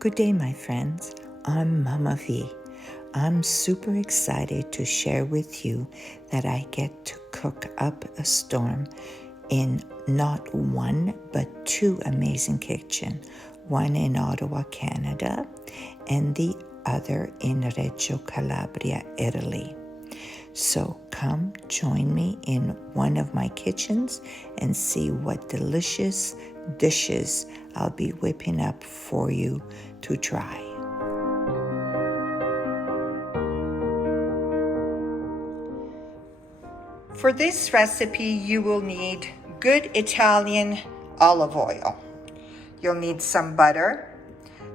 Good day, my friends. I'm Mama V. I'm super excited to share with you that I get to cook up a storm in not one, but two amazing kitchens. One in Ottawa, Canada, and the other in Reggio Calabria, Italy. So come join me in one of my kitchens and see what delicious dishes I'll be whipping up for you to try. For this recipe, you will need good Italian olive oil. You'll need some butter,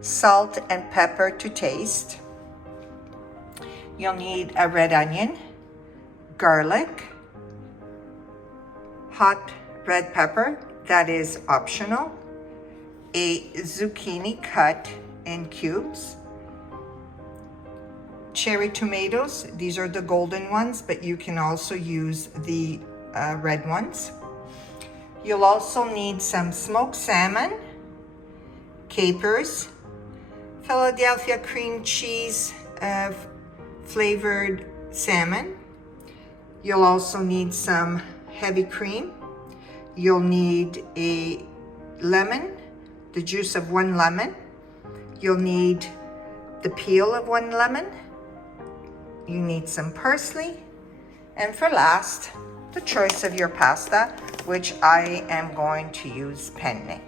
salt and pepper to taste. You'll need a red onion, garlic, hot red pepper, that is optional, a zucchini cut in cubes, cherry tomatoes, these are the golden ones, but you can also use the red ones. You'll also need some smoked salmon, capers, Philadelphia cream cheese flavored salmon. You'll also need some heavy cream. You'll need a lemon, the juice of one lemon. You'll need the peel of one lemon. You need some parsley. And for last, the choice of your pasta, which I am going to use penne.